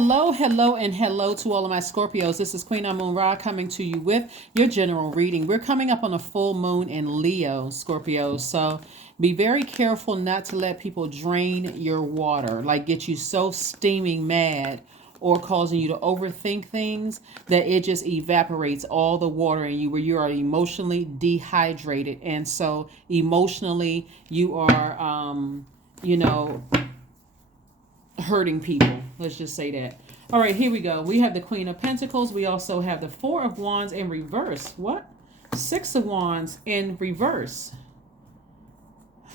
Hello, hello, and hello to all of my Scorpios. This is Queen Amun Ra coming to you with your general reading. We're coming up on a full moon in Leo, Scorpios. So be very careful not to let people drain your water, like get you so steaming mad or causing you to overthink things that it just evaporates all the water in you where you are emotionally dehydrated. And so emotionally you are, hurting people. Let's just say that. All right, here we go. We have the Queen of Pentacles. We also have the Four of Wands in reverse. What? Six of Wands in reverse.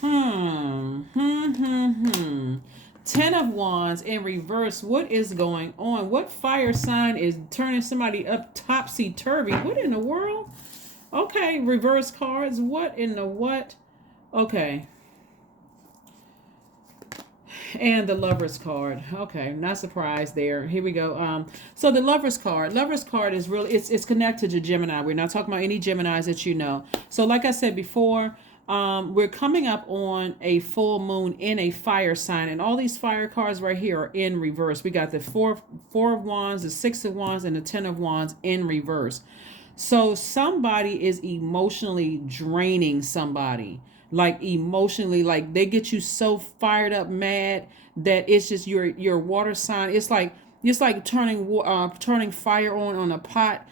Ten of Wands in reverse. What is going on? What fire sign is turning somebody up topsy-turvy? What in the world? Okay, reverse cards. What in the what? Okay. And the Lover's card. Okay, not surprised there. Here we go. So the Lover's card. Lover's card is really it's connected to Gemini. We're not talking about any Geminis that you know. So like I said before, we're coming up on a full moon in a fire sign, and all these fire cards right here are in reverse. We got the four of Wands, the Six of Wands, and the Ten of Wands in reverse. So somebody is emotionally draining somebody, like emotionally, like they get you so fired up mad that it's just your water sign. It's like turning fire on a pot,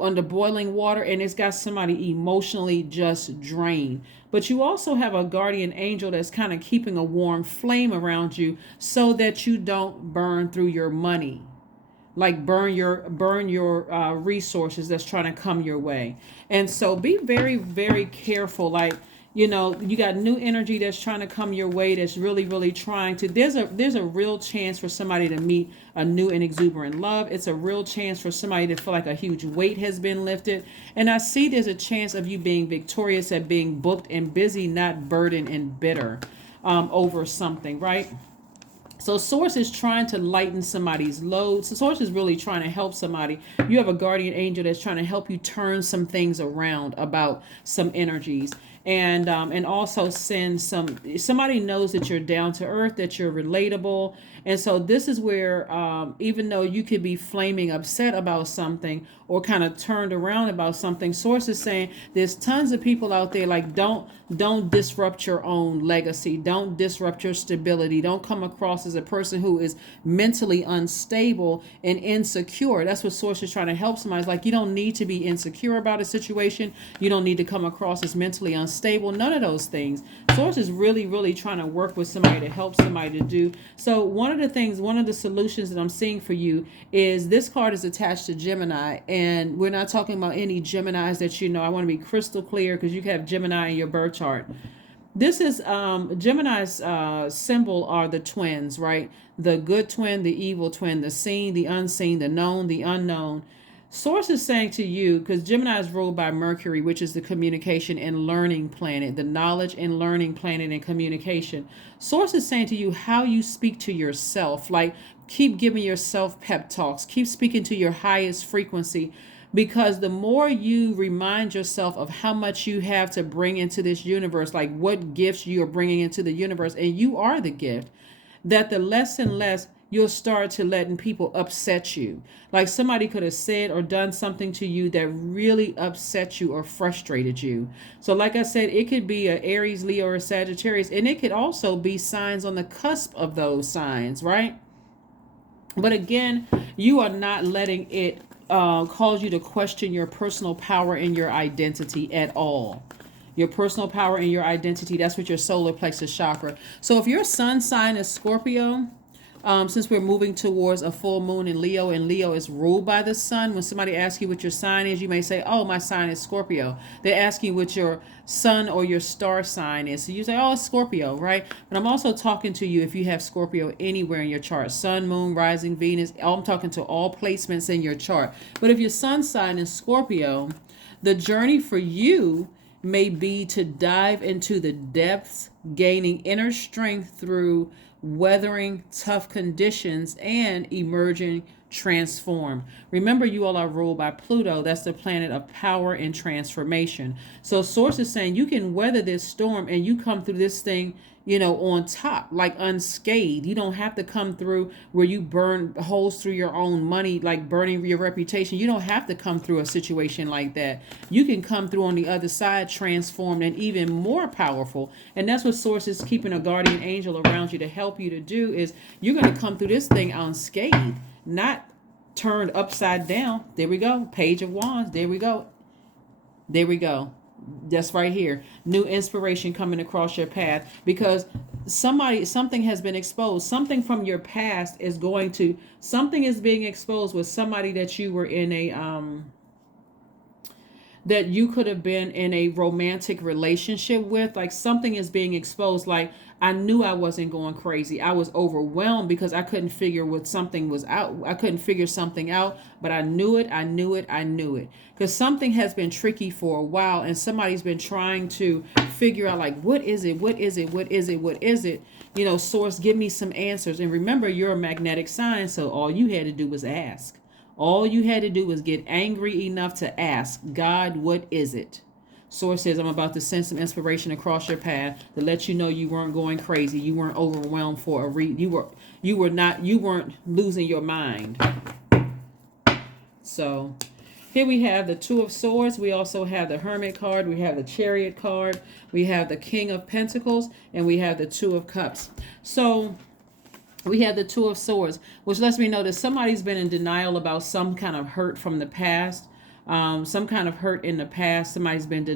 under boiling water, and it's got somebody emotionally just drained. But you also have a guardian angel that's kind of keeping a warm flame around you so that you don't burn through your money, like burn your resources that's trying to come your way. And so be very, very careful. Like, you got new energy that's trying to come your way, that's really, really trying to. There's a real chance for somebody to meet a new and exuberant love. It's a real chance for somebody to feel like a huge weight has been lifted. And I see there's a chance of you being victorious at being booked and busy, not burdened and bitter over something, right? So Source is trying to lighten somebody's load. So Source is really trying to help somebody. You have a guardian angel that's trying to help you turn some things around about some energies. And also send somebody knows that you're down to earth, that you're relatable. And so this is where even though you could be flaming upset about something or kind of turned around about something, Source is saying there's tons of people out there, like don't disrupt your own legacy. Don't disrupt your stability. Don't come across as a person who is mentally unstable and insecure. That's what Source is trying to help somebody. It's like, you don't need to be insecure about a situation. You don't need to come across as mentally unstable. None of those things. Source is really, really trying to work with somebody to help somebody to do. So one of the solutions that I'm seeing for you is this card is attached to Gemini, and we're not talking about any Geminis that you know. I want to be crystal clear because you have Gemini in your birth chart. This is Gemini's symbol are the twins, right? The good twin, the evil twin, the seen, the unseen, the known, the unknown. Source is saying to you, because Gemini is ruled by Mercury, which is the communication and learning planet, the knowledge and learning planet and communication. Source is saying to you how you speak to yourself. Like, keep giving yourself pep talks. Keep speaking to your highest frequency, because the more you remind yourself of how much you have to bring into this universe, like what gifts you are bringing into the universe, and you are the gift, that the less and less you'll start to letting people upset you. Like somebody could have said or done something to you that really upset you or frustrated you. So like I said, it could be a Aries, Leo, or Sagittarius, and it could also be signs on the cusp of those signs, right? But again, you are not letting it cause you to question your personal power and your identity at all. Your personal power and your identity, that's what your solar plexus chakra. So if your sun sign is Scorpio, since we're moving towards a full moon in Leo, and Leo is ruled by the sun, when somebody asks you what your sign is, you may say, oh, my sign is Scorpio. They're asking what your sun or your star sign is. So you say, oh, it's Scorpio, right? But I'm also talking to you if you have Scorpio anywhere in your chart, sun, moon, rising, Venus. I'm talking to all placements in your chart. But if your sun sign is Scorpio, the journey for you may be to dive into the depths, gaining inner strength through weathering tough conditions and emerging transform. Remember, you all are ruled by Pluto. That's the planet of power and transformation. So Source is saying you can weather this storm and you come through this thing, on top, like unscathed. You don't have to come through where you burn holes through your own money, like burning your reputation. You don't have to come through a situation like that. You can come through on the other side transformed and even more powerful. And that's what Source is keeping a guardian angel around you to help you to do, is you're going to come through this thing unscathed, not turned upside down. There we go. Page of Wands. There we go. There we go. That's right here. New inspiration coming across your path, because something has been exposed. Something from your past something is being exposed with somebody that you were in that you could have been in a romantic relationship with. Like, something is being exposed. Like, I knew I wasn't going crazy. I was overwhelmed because I couldn't figure what something was out. I couldn't figure something out, but I knew it. I knew it. I knew it. Because something has been tricky for a while, and somebody's been trying to figure out, like, what is it? What is it? What is it? What is it? Source, give me some answers. And remember, you're a magnetic sign, so all you had to do was ask. All you had to do was get angry enough to ask, God, what is it? Source says, I'm about to send some inspiration across your path to let you know you weren't going crazy. You weren't overwhelmed for a reason. You weren't losing your mind. So here we have the Two of Swords. We also have the Hermit card. We have the Chariot card. We have the King of Pentacles, and we have the Two of Cups. So we have the Two of Swords, which lets me know that somebody's been in denial about some kind of hurt from the past. Some kind of hurt in the past. Somebody's been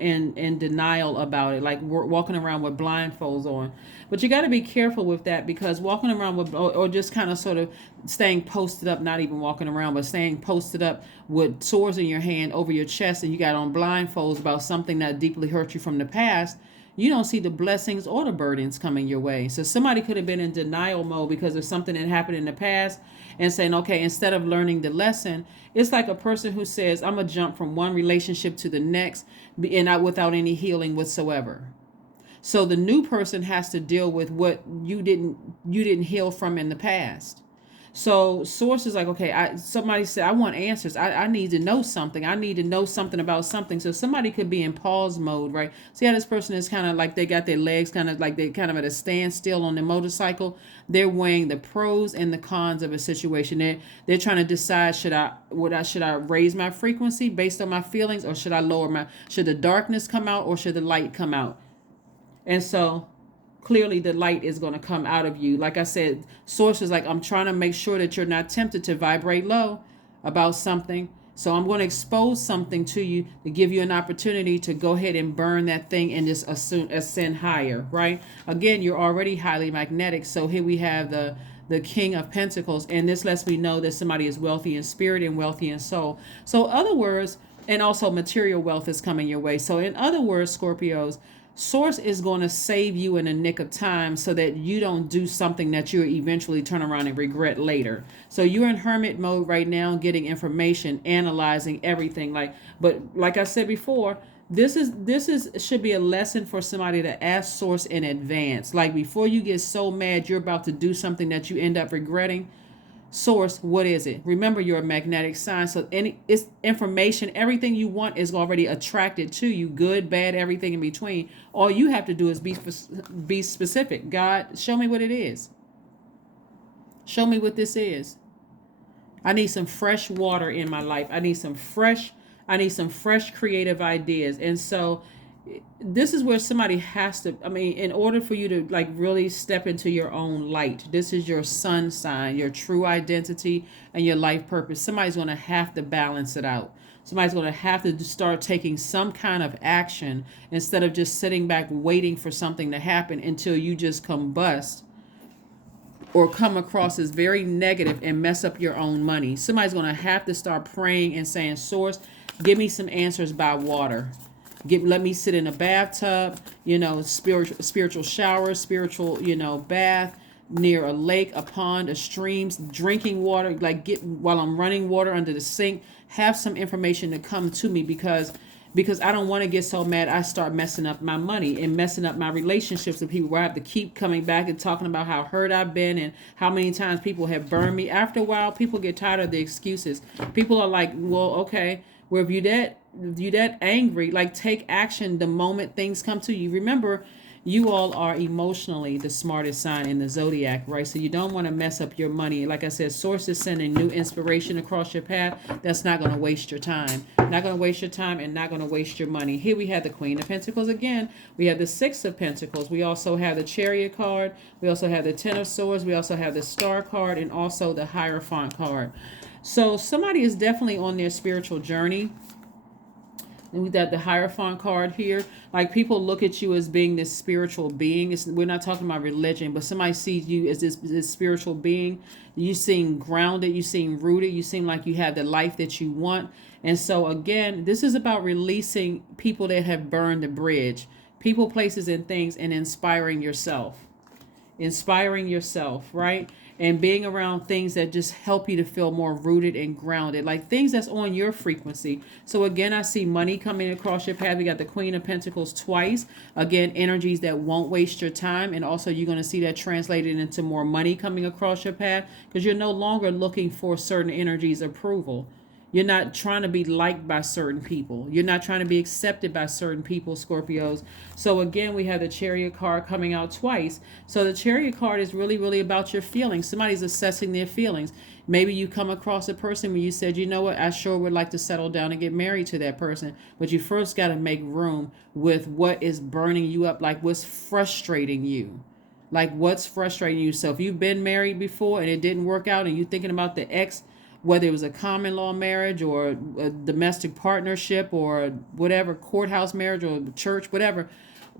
in denial about it, like walking around with blindfolds on. But you got to be careful with that, because walking around with, or just kind of sort of staying posted up, not even walking around, but staying posted up with swords in your hand over your chest, and you got on blindfolds about something that deeply hurt you from the past. You don't see the blessings or the burdens coming your way. So somebody could have been in denial mode because of something that happened in the past, and saying, okay, instead of learning the lesson, it's like a person who says, I'm going to jump from one relationship to the next, and without any healing whatsoever. So the new person has to deal with what you didn't heal from in the past. So Source is like, okay, somebody said, I want answers. I need to know something. I need to know something about something. So somebody could be in pause mode, right? See how this person is kind of like, they got their legs kind of like they're kind of at a standstill on their motorcycle. They're weighing the pros and the cons of a situation. They're trying to decide, should I raise my frequency based on my feelings, or should I should the darkness come out, or should the light come out? And so clearly the light is going to come out of you. Like I said, Source is like, I'm trying to make sure that you're not tempted to vibrate low about something. So I'm going to expose something to you to give you an opportunity to go ahead and burn that thing and just ascend higher, right? Again, you're already highly magnetic. So here we have the King of Pentacles, and this lets me know that somebody is wealthy in spirit and wealthy in soul. So other words, and also material wealth is coming your way. So in other words, Scorpios, Source is going to save you in a nick of time so that you don't do something that you eventually turn around and regret later. So you're in hermit mode right now, getting information, analyzing everything. But like I said before, this should be a lesson for somebody to ask Source in advance. Like, before you get so mad you're about to do something that you end up regretting, Source, what is it? Remember, you're a magnetic sign, so it's information, everything you want is already attracted to you, good, bad, everything in between. All you have to do is be specific. God, show me what it is. Show me what this is. I need some fresh water in my life. I need some fresh creative ideas. And so this is where somebody has to, in order for you to like really step into your own light, this is your sun sign, your true identity and your life purpose. Somebody's going to have to balance it out. Somebody's going to have to start taking some kind of action instead of just sitting back waiting for something to happen until you just combust or come across as very negative and mess up your own money. Somebody's going to have to start praying and saying, Source, give me some answers by water. Let me sit in a bathtub, spiritual shower, spiritual, bath near a lake, a pond, a stream, drinking water, while I'm running water under the sink, have some information to come to me because I don't want to get so mad I start messing up my money and messing up my relationships with people where I have to keep coming back and talking about how hurt I've been and how many times people have burned me. After a while, people get tired of the excuses. People are like, well, okay, well, if you that angry, like, take action the moment things come to you. Remember, you all are emotionally the smartest sign in the zodiac, right? So you don't want to mess up your money. Like I said, source is sending new inspiration across your path. That's not going to waste your time. Not going to waste your time and not going to waste your money. Here we have the Queen of Pentacles again. We have the Six of Pentacles. We also have the Chariot card. We also have the Ten of Swords. We also have the Star card and also the Hierophant card. So somebody is definitely on their spiritual journey. And we got the Hierophant card here. Like, people look at you as being this spiritual being. We're not talking about religion, but somebody sees you as this spiritual being. You seem grounded. You seem rooted. You seem like you have the life that you want. And so, again, this is about releasing people that have burned the bridge. People, places, and things, and inspiring yourself. Inspiring yourself, right? And being around things that just help you to feel more rooted and grounded, like things that's on your frequency. So again, I see money coming across your path. We got the Queen of Pentacles twice. Again, energies that won't waste your time. And also you're going to see that translated into more money coming across your path, because you're no longer looking for certain energies' approval. You're not trying to be liked by certain people. You're not trying to be accepted by certain people, Scorpios. So again, we have the Chariot card coming out twice. So the Chariot card is really, really about your feelings. Somebody's assessing their feelings. Maybe you come across a person where you said, you know what, I sure would like to settle down and get married to that person. But you first got to make room with what is burning you up, like what's frustrating you. Like what's frustrating you. So if you've been married before and it didn't work out and you're thinking about the ex, whether it was a common law marriage or a domestic partnership or whatever, courthouse marriage or church, whatever,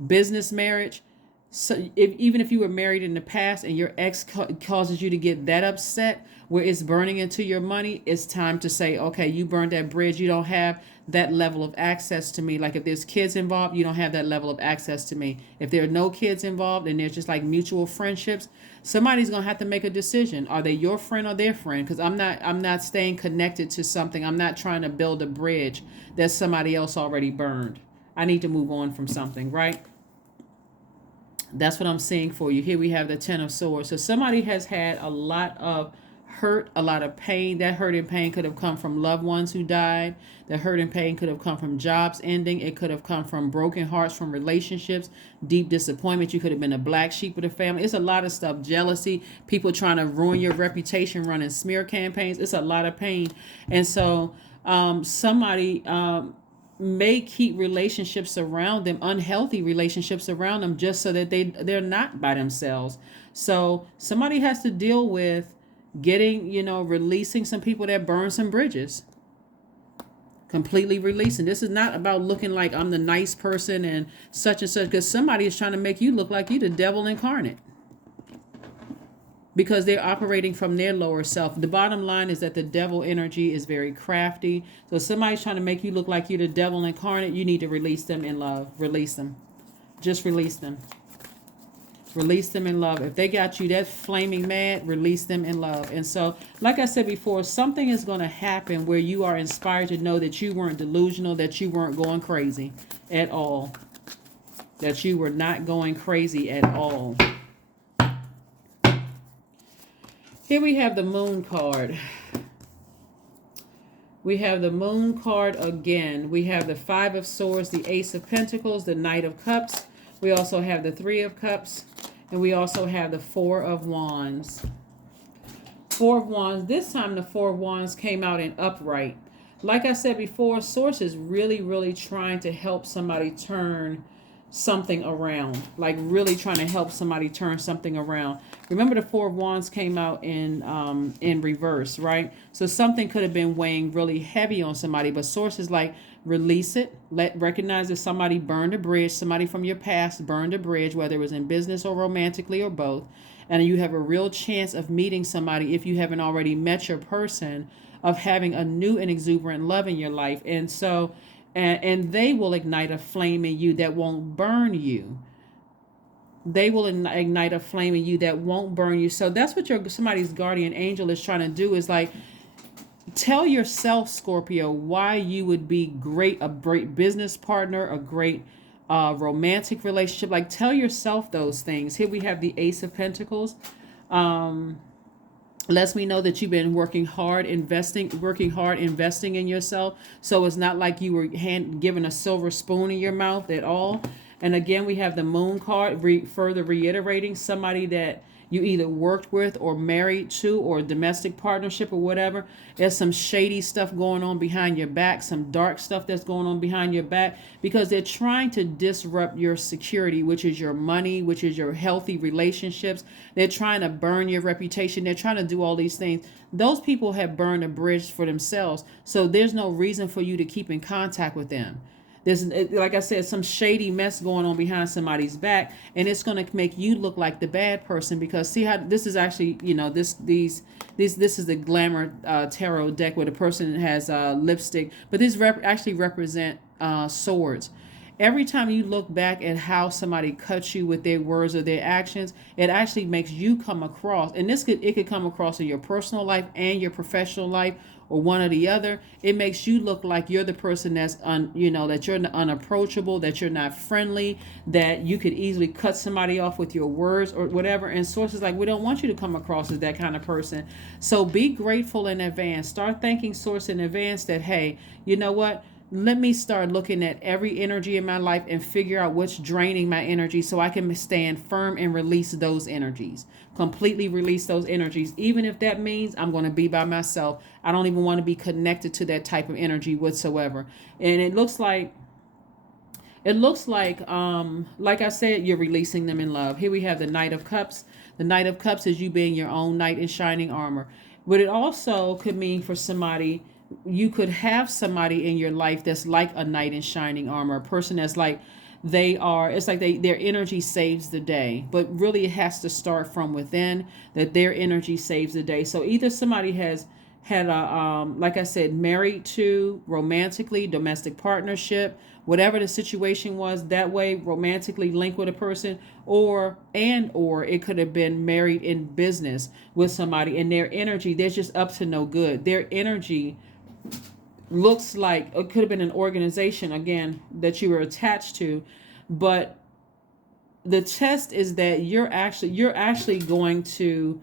business marriage. So even if you were married in the past and your ex causes you to get that upset where it's burning into your money, it's time to say, okay, you burned that bridge. You don't have that level of access to me. Like if there's kids involved, you don't have that level of access to me. If there are no kids involved and there's just like mutual friendships, somebody's going to have to make a decision. Are they your friend or their friend? Because I'm not staying connected to something. I'm not trying to build a bridge that somebody else already burned. I need to move on from something, right? That's what I'm seeing for you. Here we have the Ten of Swords. So somebody has had a lot of hurt, a lot of pain. That hurt and pain could have come from loved ones who died. The hurt and pain could have come from jobs ending. It could have come from broken hearts, from relationships, deep disappointment. You could have been a black sheep of the family. It's a lot of stuff. Jealousy, people trying to ruin your reputation, running smear campaigns. It's a lot of pain. And so somebody may keep relationships around them, unhealthy relationships around them, just so that they're not by themselves. So somebody has to deal with getting, releasing some people that burn some bridges. Completely releasing. This is not about looking like I'm the nice person and such, because somebody is trying to make you look like you the devil incarnate, because they're operating from their lower self. The bottom line is that the devil energy is very crafty. So if somebody's trying to make you look like you're the devil incarnate, you need to release them in love. Release them. Just release them. Release them in love. If they got you that flaming mad, release them in love. And so, like I said before, something is going to happen where you are inspired to know that you weren't delusional, that you weren't going crazy at all. That you were not going crazy at all. Here we have the Moon card. We have the Moon card again. We have the Five of Swords, the Ace of Pentacles, the Knight of Cups. We also have the Three of Cups. And we also have the Four of Wands. Four of Wands. This time the Four of Wands came out in upright. Like I said before, Source is really, really trying to help somebody turn something around, like really trying to help somebody turn something around. Remember, the Four of Wands came out in reverse, right? So something could have been weighing really heavy on somebody, but Source is like, release it. Recognize that somebody burned a bridge, somebody from your past burned a bridge, whether it was in business or romantically or both, and you have a real chance of meeting somebody, if you haven't already met your person, of having a new and exuberant love in your life. And so and they will ignite a flame in you that won't burn you. They will ignite a flame in you that won't burn you. So that's what somebody's guardian angel is trying to do, is like, tell yourself, Scorpio, why you would be a great business partner, a great romantic relationship. Like, tell yourself those things. Here we have the Ace of Pentacles. Lets me know that you've been working hard investing in yourself. So it's not like you were given a silver spoon in your mouth at all. And again, we have the Moon card, further reiterating somebody that you either worked with or married to, or domestic partnership or whatever. There's some shady stuff going on behind your back, some dark stuff that's going on behind your back, because they're trying to disrupt your security, which is your money, which is your healthy relationships. They're trying to burn your reputation. They're trying to do all these things. Those people have burned a bridge for themselves. So there's no reason for you to keep in contact with them. There's, like I said, some shady mess going on behind somebody's back, and it's going to make you look like the bad person, because see how this is actually, this is the glamour tarot deck, where the person has lipstick, but these actually represent swords. Every time you look back at how somebody cuts you with their words or their actions, it actually makes you come across, and it could come across in your personal life and your professional life, or one or the other. It makes you look like you're the person that's that you're unapproachable, that you're not friendly, that you could easily cut somebody off with your words or whatever. And sources like, we don't want you to come across as that kind of person. So be grateful in advance. Start thanking source in advance that, hey, you know what? Let me start looking at every energy in my life and figure out what's draining my energy, so I can stand firm and release those energies. Completely release those energies. Even if that means I'm going to be by myself. I don't even want to be connected to that type of energy whatsoever. And it looks like, like I said, you're releasing them in love. Here we have the Knight of Cups. The Knight of Cups is you being your own knight in shining armor. But it also could mean for somebody, you could have somebody in your life that's like a knight in shining armor, a person that's like, it's like their energy saves the day, but really it has to start from within, that their energy saves the day. So either somebody has had a, like I said, married to, romantically, domestic partnership, whatever the situation was, that way romantically linked with a person, or it could have been married in business with somebody, and their energy, they're just up to no good. Their energy looks like it could have been an organization, again, that you were attached to, but the test is that you're actually going to,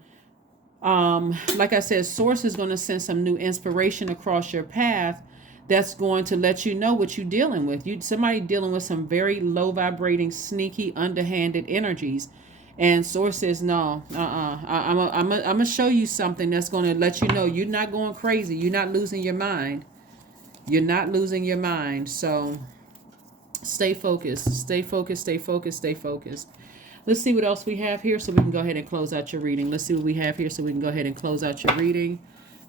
like I said, source is going to send some new inspiration across your path that's going to let you know what you're dealing with. Somebody dealing with some very low vibrating, sneaky, underhanded energies. And source says, no, I'm gonna show you something that's going to let you know you're not going crazy. You're not losing your mind. You're not losing your mind. So stay focused, stay focused, stay focused, stay focused. Let's see what else we have here so we can go ahead and close out your reading. Let's see what we have here so we can go ahead and close out your reading.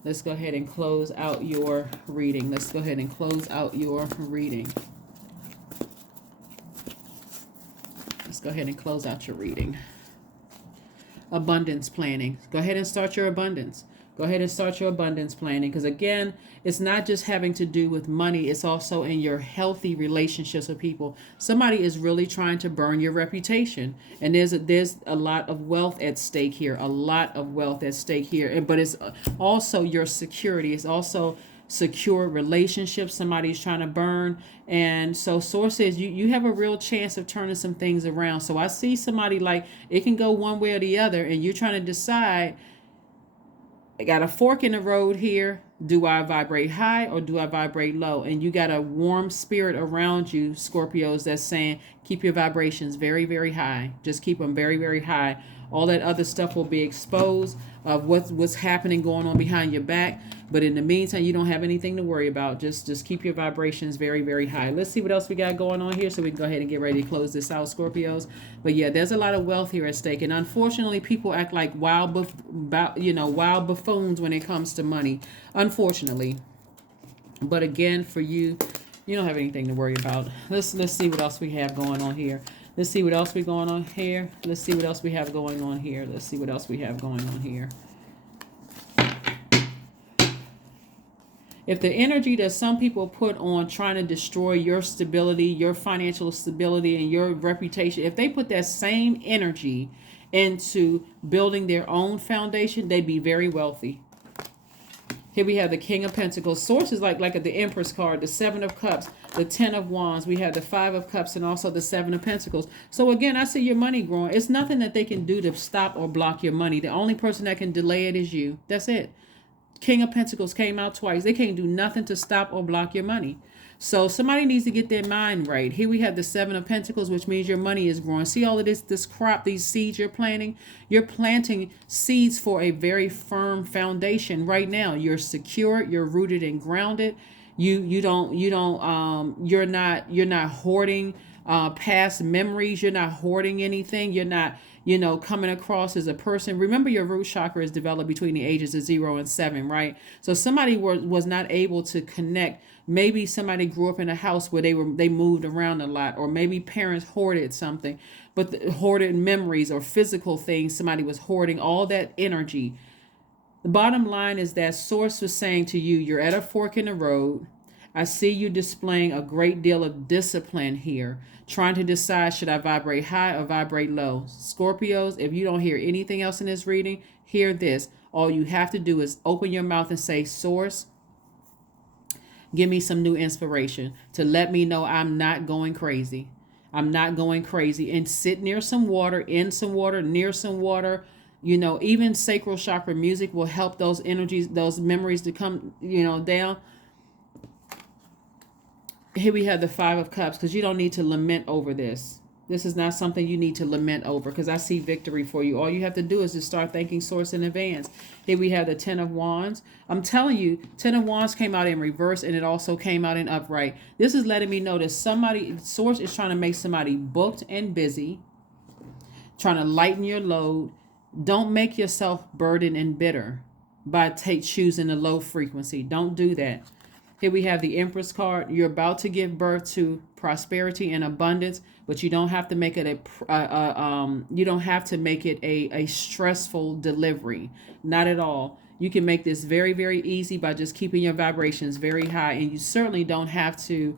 Let's go ahead and close out your reading. Let's go ahead and close out your reading. Let's go ahead and close out your reading. Abundance planning. Go ahead and start your abundance. Go ahead and start your abundance planning, because again, it's not just having to do with money. It's also in your healthy relationships with people. Somebody is really trying to burn your reputation, and there's a lot of wealth at stake here. A lot of wealth at stake here, but it's also your security. It's also secure relationships somebody's trying to burn. And so source says you have a real chance of turning some things around. So I see somebody like, it can go one way or the other, and you're trying to decide, I got a fork in the road here. Do I vibrate high or do I vibrate low? And you got a warm spirit around you, Scorpios, that's saying keep your vibrations very, very high. Just keep them very, very high. All that other stuff will be exposed of what's happening going on behind your back. But in the meantime, you don't have anything to worry about. Just keep your vibrations very, very high. Let's see what else we got going on here so we can go ahead and get ready to close this out, Scorpios. But yeah, there's a lot of wealth here at stake. And unfortunately, people act like wild buffoons when it comes to money. Unfortunately. But again, for you, you don't have anything to worry about. Let's see what else we have going on here. Let's see what else we going on here. Let's see what else we have going on here. Let's see what else we have going on here. If the energy that some people put on trying to destroy your stability, your financial stability, and your reputation, if they put that same energy into building their own foundation, they'd be very wealthy. Here we have the King of Pentacles. Sources like the Empress card, the Seven of Cups, the Ten of Wands. We have the Five of Cups and also the Seven of Pentacles. So again, I see your money growing. It's nothing that they can do to stop or block your money. The only person that can delay it is you. That's it. King of Pentacles came out twice. They can't do nothing to stop or block your money. So somebody needs to get their mind right. Here we have the Seven of Pentacles, which means your money is growing. See all of this crop, these seeds you're planting? You're planting seeds for a very firm foundation right now. You're secure, you're rooted and grounded. You're not hoarding past memories. You're not hoarding anything. You're not, coming across as a person. Remember, your root chakra is developed between the ages of 0 and 7, right? So somebody was not able to connect. Maybe somebody grew up in a house where they moved around a lot, or maybe parents hoarded something, but hoarded memories or physical things. Somebody was hoarding all that energy. The bottom line is that Source was saying to you, you're at a fork in the road. I see you displaying a great deal of discipline here, trying to decide, should I vibrate high or vibrate low? Scorpios, if you don't hear anything else in this reading, hear this. All you have to do is open your mouth and say, Source, give me some new inspiration to let me know I'm not going crazy. I'm not going crazy. And sit near some water, in some water, near some water. Even sacral chakra music will help those energies, those memories to come, down. Here we have the Five of Cups, because you don't need to lament over this. This is not something you need to lament over, because I see victory for you. All you have to do is just start thanking Source in advance. Here we have the Ten of Wands. I'm telling you, Ten of Wands came out in reverse, and it also came out in upright. This is letting me know that Source is trying to make somebody booked and busy, trying to lighten your load. Don't make yourself burdened and bitter by choosing a low frequency. Don't do that. Here we have the Empress card. You're about to give birth to prosperity and abundance, but you don't have to make it a stressful delivery. Not at all. You can make this very, very easy by just keeping your vibrations very high, and you certainly don't have to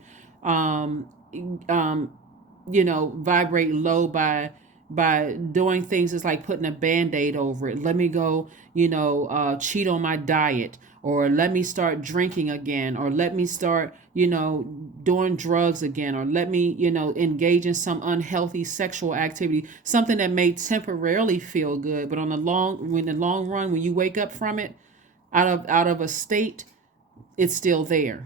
vibrate low by doing things that's like putting a band-aid over it. Let me go, cheat on my diet, or let me start drinking again, or let me start, doing drugs again, or let me, engage in some unhealthy sexual activity, something that may temporarily feel good, but in the long run, when you wake up from it, out of a state, it's still there.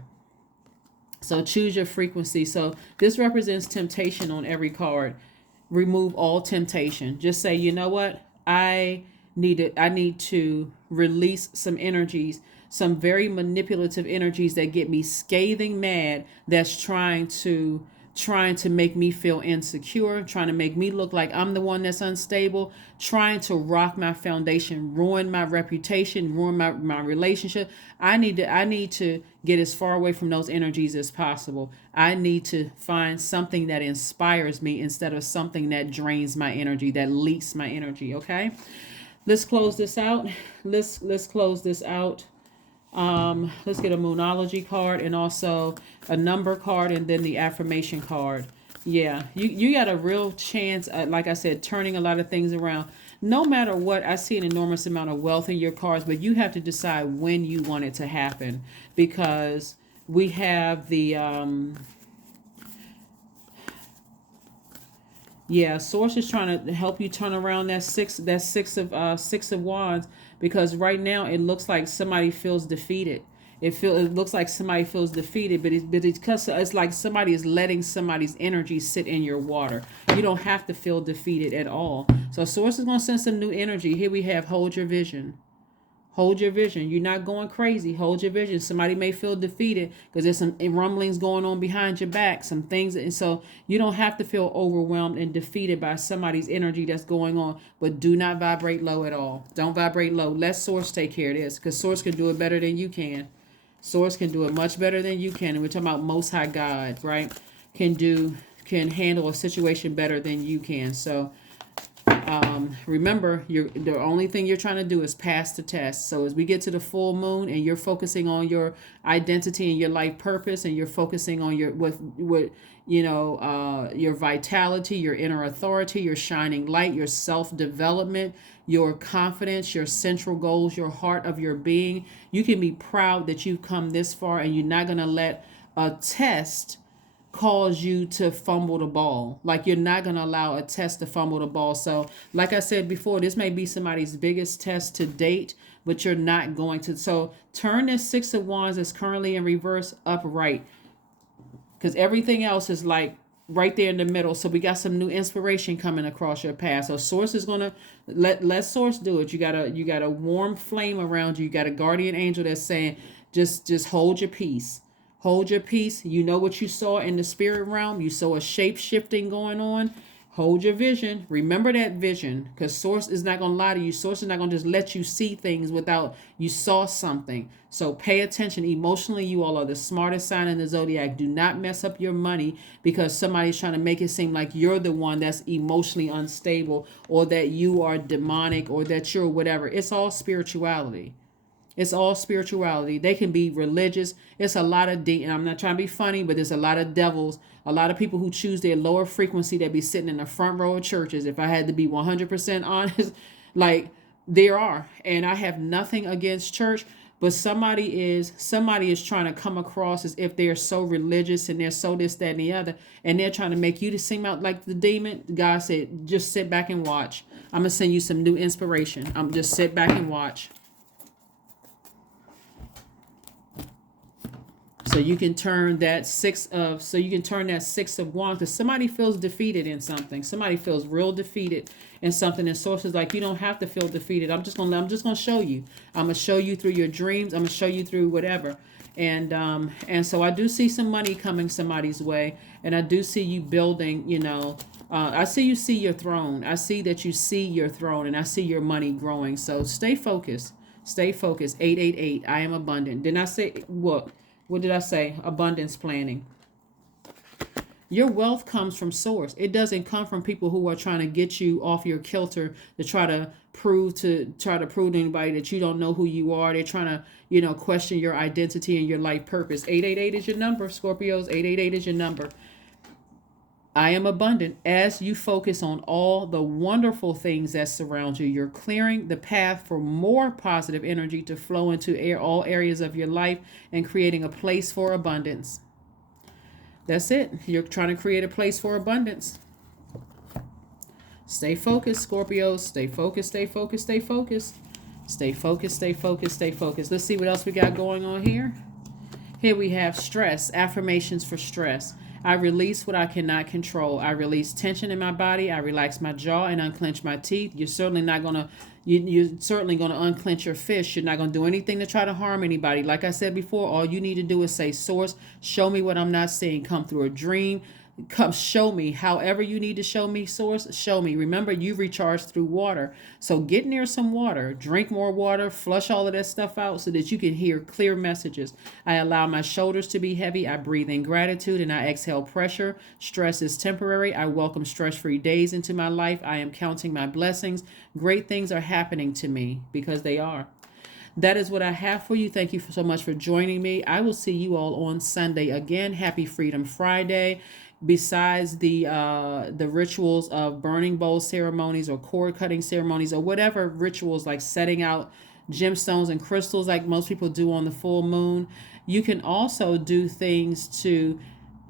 So choose your frequency. So this represents temptation on every card. Remove all temptation. Just say, you know what? I need to release some energies, some very manipulative energies that get me scathing mad, that's trying to make me feel insecure, trying to make me look like I'm the one that's unstable, trying to rock my foundation, ruin my reputation, ruin my relationship. I need to get as far away from those energies as possible. I need to find something that inspires me instead of something that drains my energy, that leaks my energy. Okay, let's close this out. Let's close this out. Let's get a Moonology card and also a number card, and then the affirmation card. Yeah, you got a real chance at, like I said, turning a lot of things around. No matter what, I see an enormous amount of wealth in your cards, but you have to decide when you want it to happen, because we have the Source is trying to help you turn around that six of wands, because right now it looks like somebody feels defeated. It looks like somebody feels defeated, but it's like somebody is letting somebody's energy sit in your water. You don't have to feel defeated at all. So Source is going to send some new energy. Here we have hold your vision. Hold your vision. You're not going crazy. Hold your vision. Somebody may feel defeated because there's some rumblings going on behind your back, some things. And so you don't have to feel overwhelmed and defeated by somebody's energy that's going on. But do not vibrate low at all. Don't vibrate low. Let Source take care of this, because Source can do it better than you can. Source can do it much better than you can. And we're talking about Most High God, right? Can handle a situation better than you can. So remember, the only thing you're trying to do is pass the test. So as we get to the full moon and you're focusing on your identity and your life purpose, and you're focusing on your your vitality, your inner authority, your shining light, your self-development, your confidence, your central goals, your heart of your being, you can be proud that you've come this far, and you're not going to let a test cause you to fumble the ball. Like, you're not going to allow a test to fumble the ball. So like I said before, this may be somebody's biggest test to date, but you're not going to. So turn this Six of Wands that's currently in reverse upright. because everything else is like right there in the middle. So we got some new inspiration coming across your path. So source is gonna let source do it. You got a warm flame around you. You got a guardian angel that's saying, just hold your peace. Hold your peace. You know what you saw in the spirit realm. You saw a shape shifting going on. Hold your vision. Remember that vision, because source is not going to lie to you. Source is not going to just let you see things without you saw something. So pay attention. Emotionally, you all are the smartest sign in the zodiac. Do not mess up your money because somebody's trying to make it seem like you're the one that's emotionally unstable, or that you are demonic, or that you're whatever. It's all spirituality. It's all spirituality. They can be religious. It's a lot of and I'm not trying to be funny, but there's a lot of devils, a lot of people who choose their lower frequency that be sitting in the front row of churches. If I had to be 100% honest, like there are. And I have nothing against church, but somebody is trying to come across as if they're so religious and they're so this, that, and the other, and they're trying to make you to seem out like the demon. God said, just sit back and watch. I'm gonna send you some new inspiration. I'm just sit back and watch. So you can turn that six of wands, because somebody feels defeated in something. Somebody feels real defeated in something. And sources like, you don't have to feel defeated. I'm just gonna show you. I'm gonna show you through your dreams. I'm gonna show you through whatever. And so I do see some money coming somebody's way, and I do see you building. I see you see your throne. I see that you see your throne, and I see your money growing. So stay focused. Stay focused. 888. I am abundant. Didn't I say what? What did I say? Abundance planning. Your wealth comes from source. It doesn't come from people who are trying to get you off your kilter to try to prove to anybody that you don't know who you are. They're trying to, question your identity and your life purpose. 888 is your number, Scorpios. 888 is your number. I am abundant. As you focus on all the wonderful things that surround you, you're clearing the path for more positive energy to flow into all areas of your life and creating a place for abundance. That's it. You're trying to create a place for abundance. Stay focused, Scorpios. Stay focused, stay focused, stay focused. Stay focused, stay focused, stay focused. Let's see what else we got going on here. Here we have stress, affirmations for stress. I release what I cannot control. I release tension in my body. I relax my jaw and unclench my teeth. You're certainly gonna unclench your fist. You're not gonna do anything to try to harm anybody. Like I said before, all you need to do is say, source, show me what I'm not seeing. Come through a dream. Come show me. However you need to show me, source, show me. Remember, you recharge through water. So get near some water, drink more water, flush all of that stuff out so that you can hear clear messages. I allow my shoulders to be heavy. I breathe in gratitude and I exhale pressure. Stress is temporary. I welcome stress-free days into my life. I am counting my blessings. Great things are happening to me because they are. That is what I have for you. Thank you so much for joining me. I will see you all on Sunday again. Happy Freedom Friday. Besides the rituals of burning bowl ceremonies or cord cutting ceremonies or whatever rituals like setting out gemstones and crystals like most people do on the full moon, you can also do things to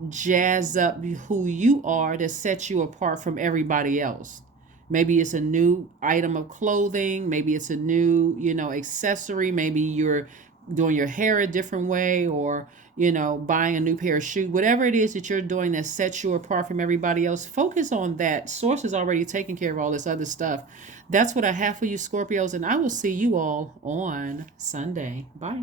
jazz up who you are that sets you apart from everybody else. Maybe it's a new item of clothing. Maybe it's a new, accessory. Maybe you're doing your hair a different way, or, buying a new pair of shoes. Whatever it is that you're doing that sets you apart from everybody else, focus on that. Source is already taking care of all this other stuff. That's what I have for you, Scorpios, and I will see you all on Sunday. Bye.